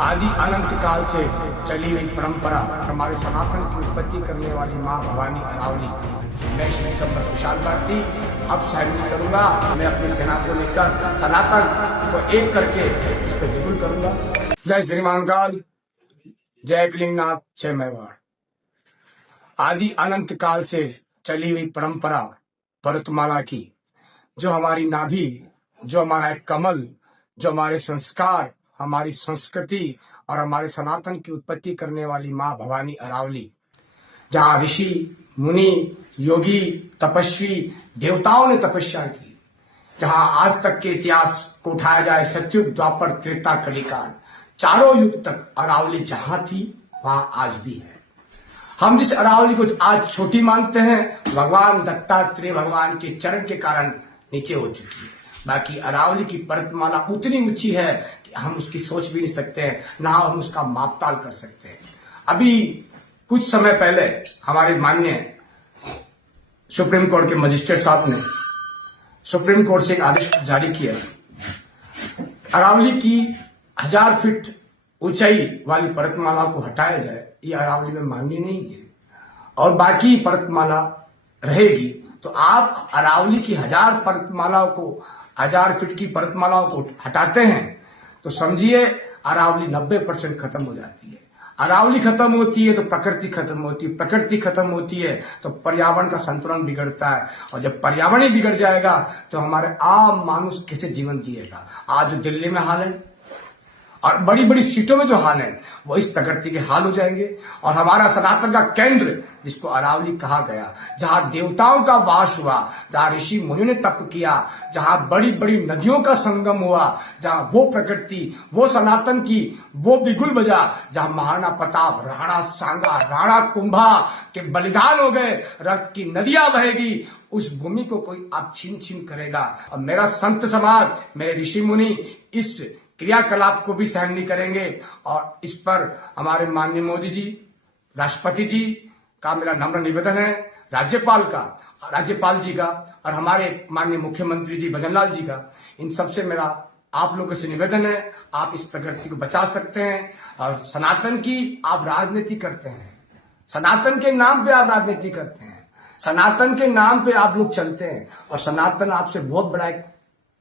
आदि अनंत काल से चली हुई परंपरा हमारे सनातन की उत्पत्ति करने वाली माँ भवानी अरावली। मैं श्री कमर कुशाल भारती अब शायरी करूंगा। मैं अपनी सेना को लेकर सनातन को एक करके इस पर बिगुल करूंगा। जय श्री महाकाल, जय कलिंगनाथ, जय मेवाड़। आदि अनंत काल से चली हुई परंपरा भरतमाला की, जो हमारी नाभि, जो हमारा एक कमल, जो हमारे संस्कार, हमारी संस्कृति और हमारे सनातन की उत्पत्ति करने वाली माँ भवानी अरावली, जहाँ ऋषि मुनि योगी तपस्वी देवताओं ने तपस्या की, जहाँ आज तक के इतिहास को उठाया जाए, सतयुग द्वापर त्रेता कलिकाल, चारों युग तक अरावली जहाँ थी वहां आज भी है। हम जिस अरावली को आज छोटी मानते हैं, भगवान दत्तात्रेय भगवान के चरण के कारण नीचे हो चुकी है। बाकी अरावली की पर्वतमाला उतनी ऊंची है कि हम उसकी सोच भी नहीं सकते हैं, ना हम उसका मापताल कर सकते हैं। अभी कुछ समय पहले हमारे माननीय सुप्रीम कोर्ट के मजिस्ट्रेट साहब ने सुप्रीम कोर्ट से एक आदेश जारी किया, अरावली की 1000 फीट ऊंचाई वाली पर्वतमाला को हटाया जाए। ये अरावली में मान्य नहीं है और बाकी पर्वतमाला रहेगी। तो आप अरावली की 1000 पर्वतमालाओं को, 1000 फीट की पर्वतमालाओं को हटाते हैं तो समझिए अरावली 90% खत्म हो जाती है। अरावली खत्म होती है तो प्रकृति खत्म होती है, प्रकृति खत्म होती है तो पर्यावरण का संतुलन बिगड़ता है, और जब पर्यावरण ही बिगड़ जाएगा तो हमारे आम मानुष कैसे जीवन जिएगा। आज जो दिल्ली में हाल है और बड़ी बड़ी सीटों में जो हाल है वो इस प्रकृति के हाल हो जाएंगे। और हमारा सनातन का केंद्र, जिसको अरावली कहा गया, जहां देवताओं का वास हुआ, जहां ऋषि मुनियों ने तप किया, जहां बड़ी बड़ी नदियों का संगम हुआ, जहां वो प्रकृति, वो सनातन की वो बिगुल बजा, जहां महाराणा प्रताप, राणा सांगा, राणा कुंभा के बलिदान हो गए, रक्त की नदियां बहेगी, उस भूमि को कोई अब छीन करेगा। और मेरा संत समाज, मेरे ऋषि मुनि इस क्रियाकलाप को भी सहन नहीं करेंगे। और इस पर हमारे माननीय मोदी जी, राष्ट्रपति जी का मेरा नम्र निवेदन है, राज्यपाल जी का और हमारे माननीय मुख्यमंत्री जी भजनलाल जी का, इन सबसे मेरा आप लोगों से निवेदन है, आप इस प्रकृति को बचा सकते हैं। और सनातन की आप राजनीति करते हैं, सनातन के नाम पे आप राजनीति करते हैं, सनातन के नाम पे आप लोग चलते हैं, और सनातन आपसे बहुत बड़ा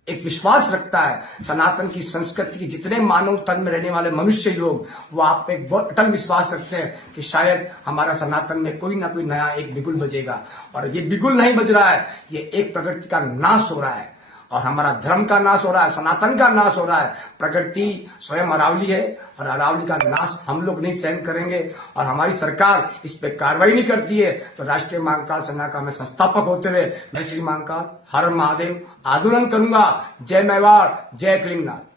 एक विश्वास रखता है। सनातन की संस्कृति की जितने मानव तन में रहने वाले मनुष्य लोग, वो आप पे बहुत अटल विश्वास रखते हैं कि शायद हमारा सनातन में कोई ना कोई नया एक बिगुल बजेगा। और ये बिगुल नहीं बज रहा है, ये एक प्रकृति का नाश हो रहा है और हमारा धर्म का नाश हो रहा है, सनातन का नाश हो रहा है। प्रकृति स्वयं अरावली है और अरावली का नाश हम लोग नहीं सहन करेंगे। और हमारी सरकार इस पे कार्रवाई नहीं करती है तो राष्ट्रीय महाकाल सेना का मैं संस्थापक होते हुए मैं श्री महाकाल हर महादेव आंदोलन करूंगा। जय मेवाड़, जय कलिंगनाथ।